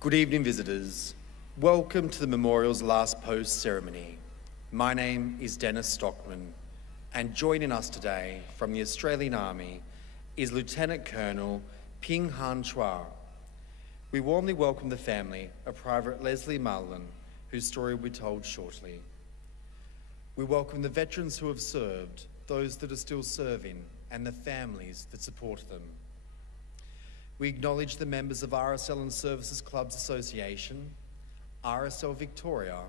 Good evening, visitors. Welcome to the memorial's last post ceremony. My name is Dennis Stockman, and joining us today from the Australian Army is Lieutenant Colonel Ping Han Chua. We warmly welcome the family of Private Leslie Mallyon, whose story will be told shortly. We welcome the veterans who have served, those that are still serving, and the families that support them. We acknowledge the members of RSL and Services Clubs Association, RSL Victoria,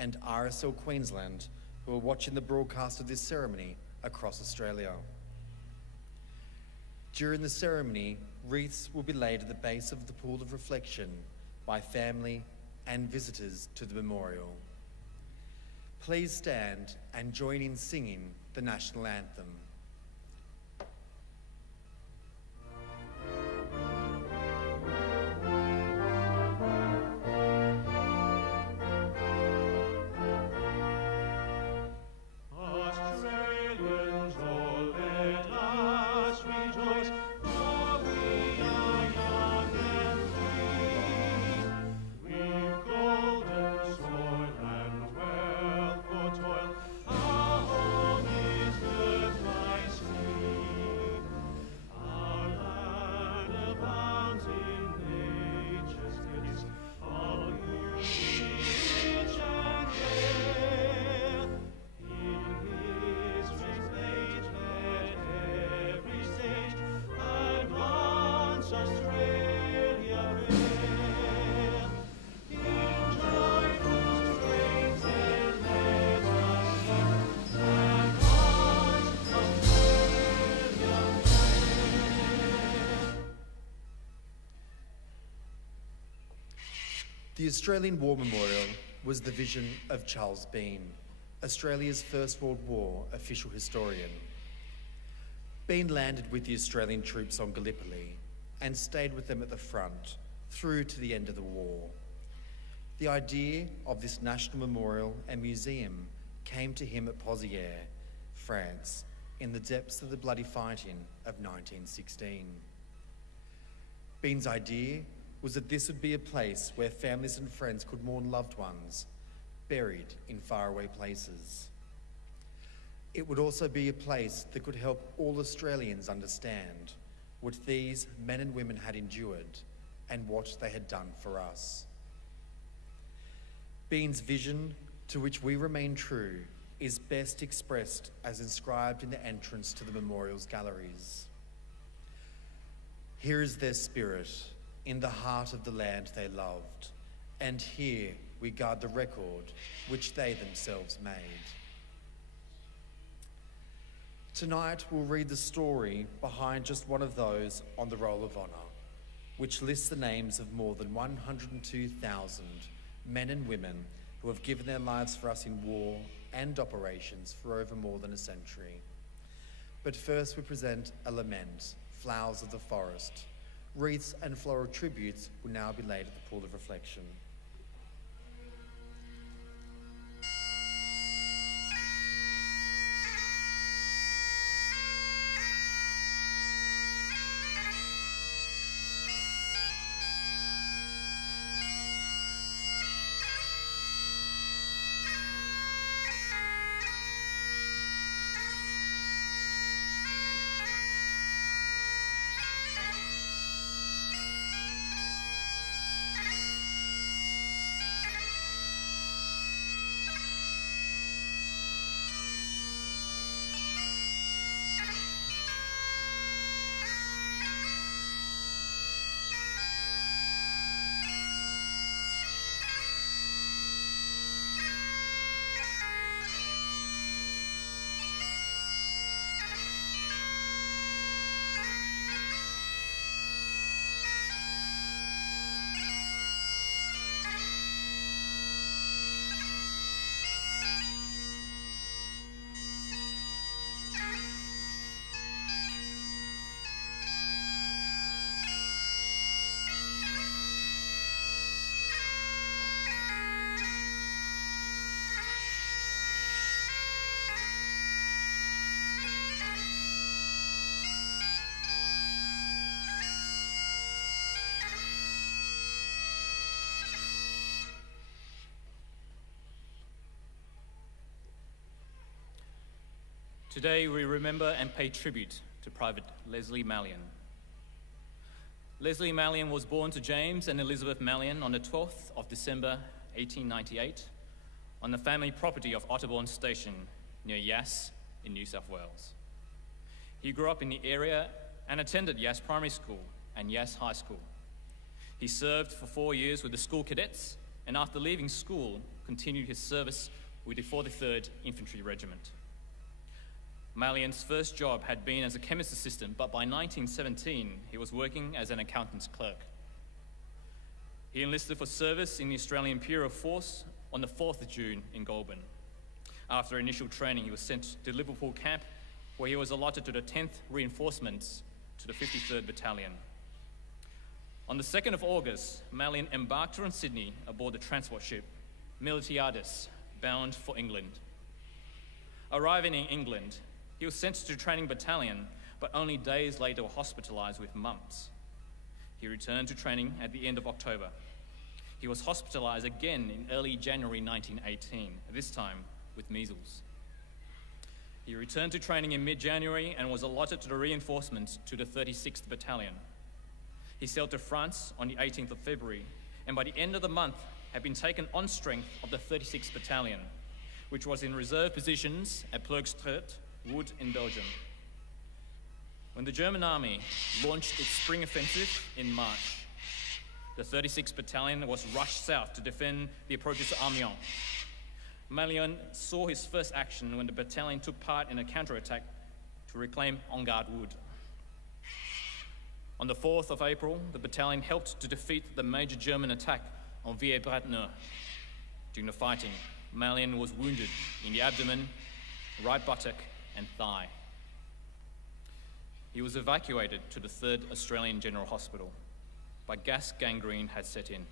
and RSL Queensland who are watching the broadcast of this ceremony across Australia. During the ceremony, wreaths will be laid at the base of the pool of reflection by family and visitors to the memorial. Please stand and join in singing the national anthem. The Australian War Memorial was the vision of Charles Bean, Australia's First World War official historian. Bean landed with the Australian troops on Gallipoli and stayed with them at the front through to the end of the war. The idea of this national memorial and museum came to him at Pozières, France, in the depths of the bloody fighting of 1916. Bean's idea was that this would be a place where families and friends could mourn loved ones buried in faraway places. It would also be a place that could help all Australians understand what these men and women had endured and what they had done for us. Bean's vision, to which we remain true, is best expressed as inscribed in the entrance to the memorial's galleries. Here is their spirit, in the heart of the land they loved, and here we guard the record which they themselves made. Tonight we'll read the story behind just one of those on the Roll of Honour, which lists the names of more than 102,000 men and women who have given their lives for us in war and operations for over more than a century. But first we present a lament, Flowers of the Forest. Wreaths and floral tributes will now be laid at the pool of reflection. Today we remember and pay tribute to Private Leslie Mallyon. Leslie Mallyon was born to James and Elizabeth Mallyon on the 12th of December 1898 on the family property of Otterbourne Station near Yass in New South Wales. He grew up in the area and attended Yass Primary School and Yass High School. He served for 4 years with the school cadets and after leaving school continued his service with the 43rd Infantry Regiment. Mallyon's first job had been as a chemist assistant, but by 1917 he was working as an accountant's clerk. He enlisted for service in the Australian Imperial Force on the 4th of June in Goulburn. After initial training, he was sent to Liverpool Camp, where he was allotted to the 10th Reinforcements to the 53rd Battalion. On the 2nd of August, Mallyon embarked from Sydney aboard the transport ship Miltiades, bound for England. Arriving in England, he was sent to training battalion, but only days later hospitalised with mumps. He returned to training at the end of October. He was hospitalised again in early January 1918, this time with measles. He returned to training in mid-January and was allotted to the reinforcements to the 36th Battalion. He sailed to France on the 18th of February, and by the end of the month had been taken on strength of the 36th Battalion, which was in reserve positions at Ploegstreet Wood in Belgium. When the German army launched its spring offensive in March, the 36th Battalion was rushed south to defend the approaches to Amiens. Mallyon saw his first action when the battalion took part in a counterattack to reclaim En Garde Wood. On the 4th of April, the battalion helped to defeat the major German attack on Villers-Bretonneux. During the fighting, Mallyon was wounded in the abdomen, right buttock, and thigh. He was evacuated to the 3rd Australian General Hospital, but gas gangrene had set in.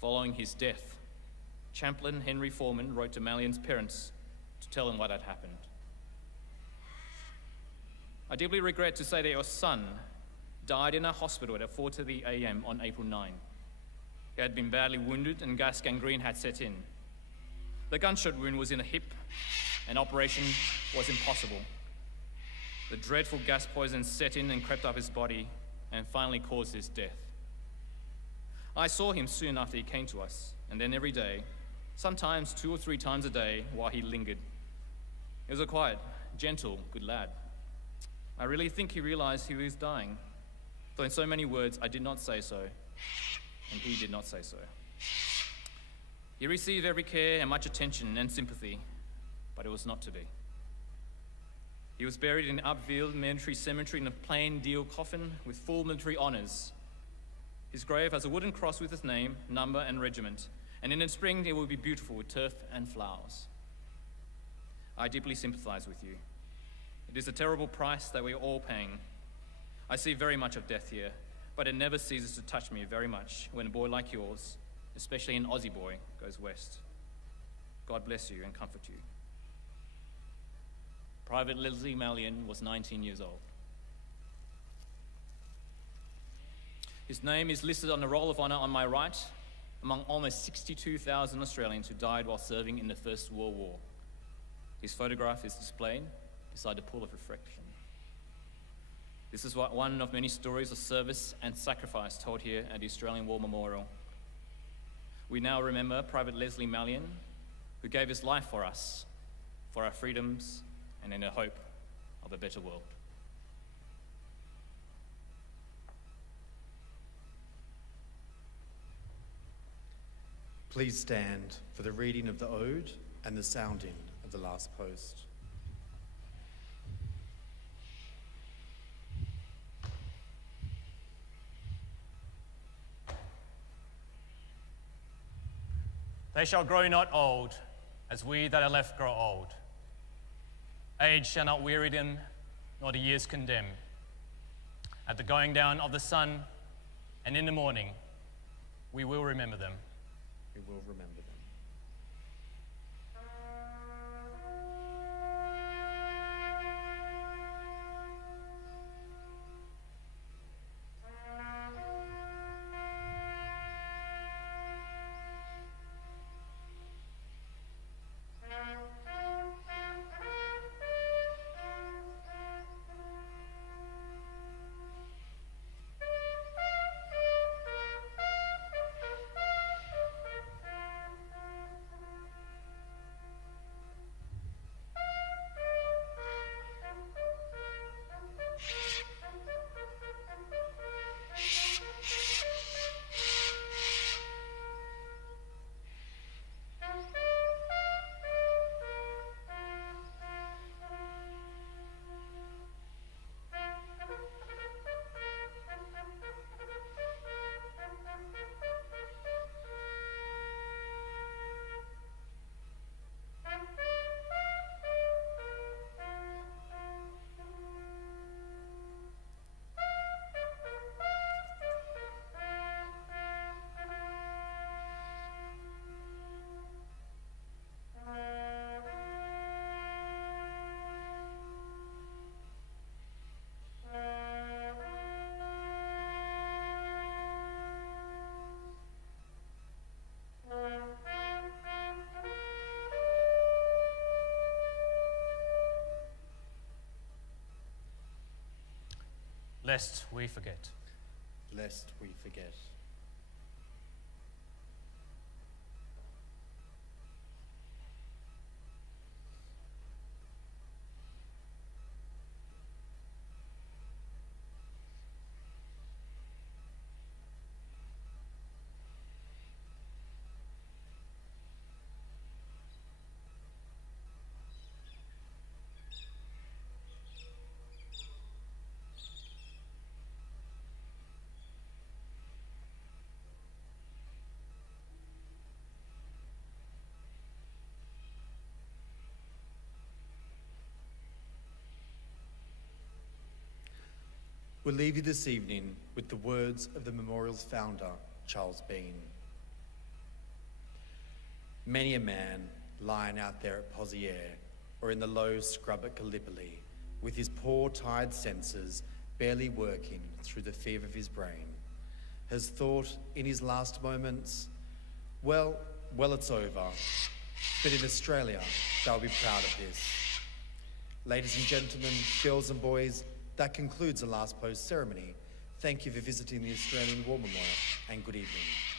Following his death, Chaplain Henry Foreman wrote to Mallyon's parents to tell him what had happened. I deeply regret to say that your son died in a hospital at 4:30 a.m. on April 9. He had been badly wounded and gas gangrene had set in. The gunshot wound was in the hip and operation was impossible. The dreadful gas poison set in and crept up his body and finally caused his death. I saw him soon after he came to us, and then every day, sometimes 2 or 3 times a day while he lingered. He was a quiet, gentle, good lad. I really think he realized he was dying, though in so many words I did not say so, and he did not say so. He received every care and much attention and sympathy, but it was not to be. He was buried in Upfield Military Cemetery in a plain deal coffin with full military honours. His grave has a wooden cross with his name, number, and regiment, and in the spring it will be beautiful with turf and flowers. I deeply sympathise with you. It is a terrible price that we are all paying. I see very much of death here, but it never ceases to touch me very much when a boy like yours, especially an Aussie boy, goes west. God bless you and comfort you. Private Leslie Mallyon was 19 years old. His name is listed on the Roll of Honour on my right, among almost 62,000 Australians who died while serving in the First World War. His photograph is displayed beside the pool of reflection. This is one of many stories of service and sacrifice told here at the Australian War Memorial. We now remember Private Leslie Mallyon, who gave his life for us, for our freedoms, and in the hope of a better world. Please stand for the reading of the Ode and the sounding of the last post. They shall grow not old, as we that are left grow old. Age shall not weary them, nor the years condemn. At the going down of the sun, and in the morning, we will remember them. We will remember them. lest we forget. Lest we forget. We'll leave you this evening with the words of the memorial's founder, Charles Bean. Many a man lying out there at Poziere or in the low scrub at Gallipoli, with his poor, tired senses barely working through the fever of his brain, has thought in his last moments, well, it's over. But in Australia, they'll be proud of this. Ladies and gentlemen, girls and boys, that concludes the last post ceremony. Thank you for visiting the Australian War Memorial, and good evening.